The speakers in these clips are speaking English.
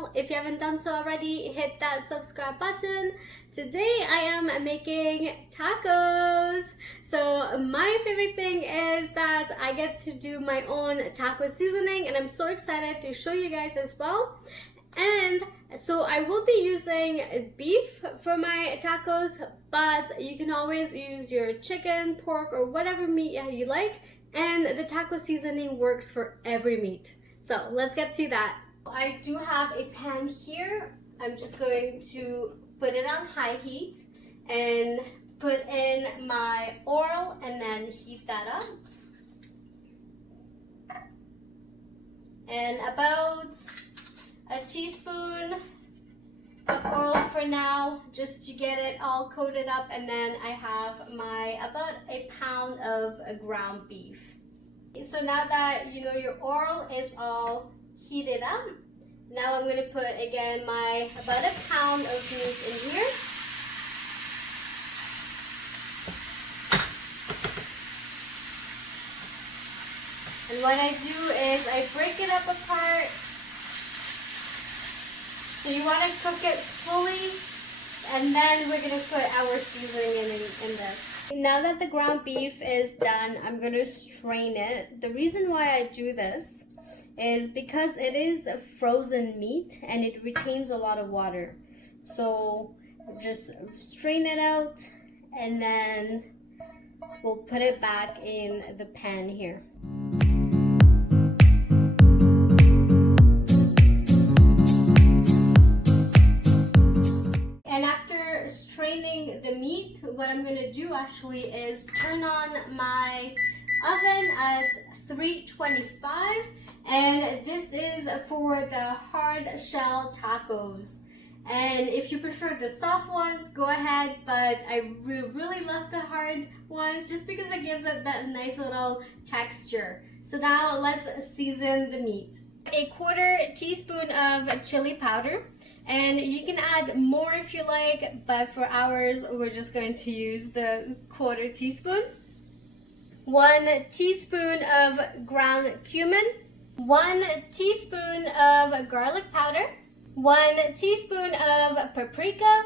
channel. If you haven't done so already, hit that subscribe button. Today I am making tacos. So my favorite thing is that I get to do my own taco seasoning, and I'm so excited to show you guys as well. And so I will be using beef for my tacos, but you can always use your chicken, pork, or whatever meat you like, and the taco seasoning works for every meat. So let's get to that. I do have a pan here. I'm just going to put it on high heat and put in my oil and then heat that up. And about a teaspoon of oil for now, just to get it all coated up, and then I have my about a pound of ground beef. So now that you know your oil is all heated up, now I'm going to put again my about a pound of meat in here. And what I do is I break it up apart. So you want to cook it fully, and then we're going to put our seasoning in this. Now that the ground beef is done, I'm going to strain it. The reason why I do this is because it is a frozen meat and it retains a lot of water. So just strain it out, and then we'll put it back in the pan here. Straining the meat, what I'm going to do actually is turn on my oven at 325, and this is for the hard shell tacos. And if you prefer the soft ones, go ahead, but I really love the hard ones just because it gives it that nice little texture. So now let's season the meat. A quarter teaspoon of chili powder. And you can add more if you like, but for ours, we're just going to use the quarter teaspoon. 1 teaspoon of ground cumin. 1 teaspoon of garlic powder. 1 teaspoon of paprika.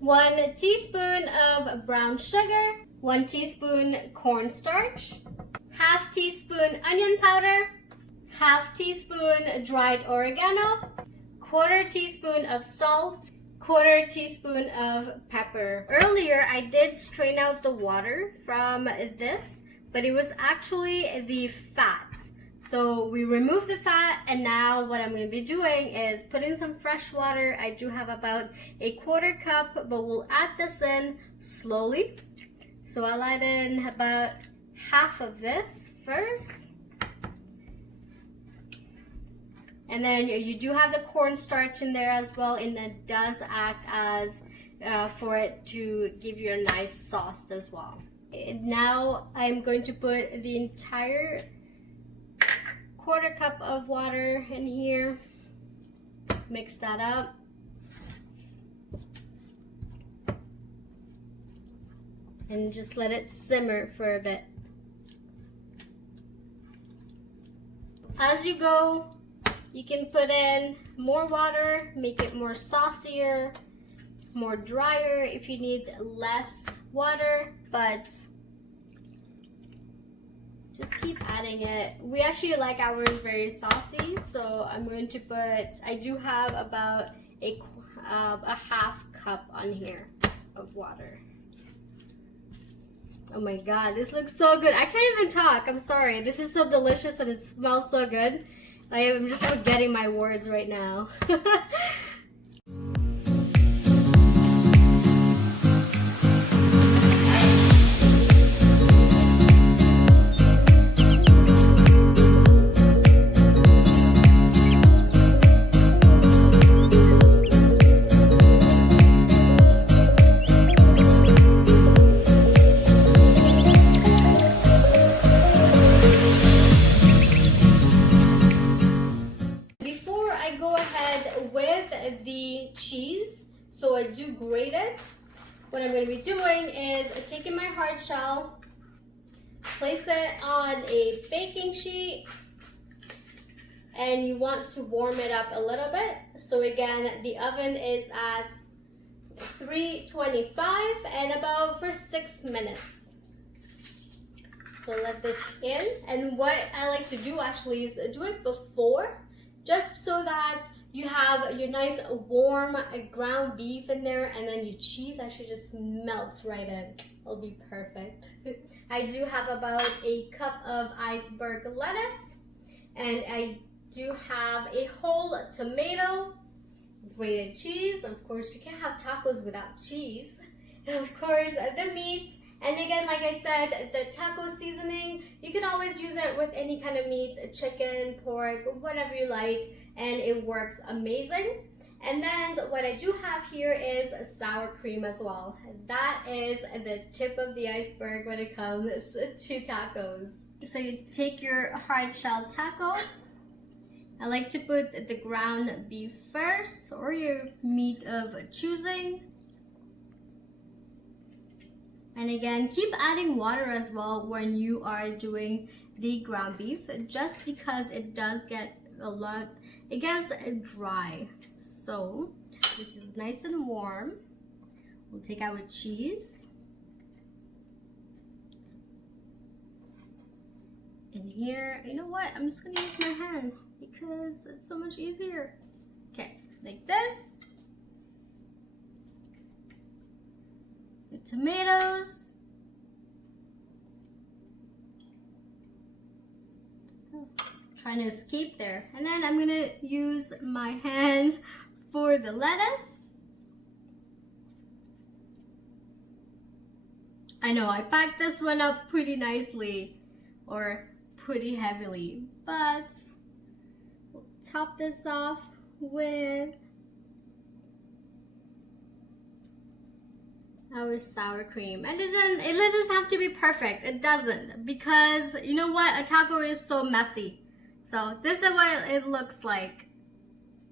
1 teaspoon of brown sugar. 1 teaspoon cornstarch. Half teaspoon onion powder. Half teaspoon dried oregano. Quarter teaspoon of salt, quarter teaspoon of pepper. Earlier, I did strain out the water from this, but it was actually the fat. So we removed the fat, and now what I'm going to be doing is putting some fresh water. I do have about a quarter cup, but we'll add this in slowly. So I'll add in about half of this first. And then you do have the cornstarch in there as well, and it does act as for it to give you a nice sauce as well. Now I'm going to put the entire quarter cup of water in here, mix that up. And just let it simmer for a bit. As you go, you can put in more water, make it more saucier, more drier if you need less water, but just keep adding it. We actually like ours very saucy, so I'm going to put, I do have about a half cup on here of water. Oh my God, this looks so good. I can't even talk, I'm sorry. This is so delicious and it smells so good. I'm just forgetting my words right now. The cheese, so I do grate it. What I'm going to be doing is taking my hard shell, place it on a baking sheet, and you want to warm it up a little bit. So again, the oven is at 325 and about for 6 minutes. So let this in, and what I like to do actually is do it before, just so that you have your nice warm ground beef in there, and then your cheese actually just melts right in. It'll be perfect. I do have about a cup of iceberg lettuce, and I do have a whole tomato, grated cheese. Of course, you can't have tacos without cheese. And of course, the meats. And again, like I said, the taco seasoning, you can always use it with any kind of meat, chicken, pork, whatever you like, and it works amazing. And then what I do have here is sour cream as well. That is the tip of the iceberg when it comes to tacos. So you take your hard shell taco. I like to put the ground beef first, or your meat of choosing. And again, keep adding water as well when you are doing the ground beef, just because it does get it gets dry. So this is nice and warm. We'll take our cheese. And here, you know what? I'm just gonna use my hand because it's so much easier. Okay, like this. The tomatoes. Trying to escape there. And then I'm gonna use my hand for the lettuce. I know I packed this one up pretty nicely, or pretty heavily, but we'll top this off with our sour cream. And it doesn't have to be perfect. It doesn't, because you know what? A taco is so messy. So this is what it looks like.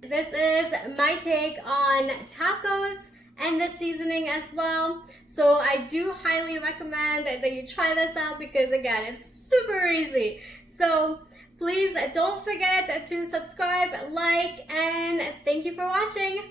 This is my take on tacos and the seasoning as well. So I do highly recommend that you try this out, because again, it's super easy. So please don't forget to subscribe, like, and thank you for watching.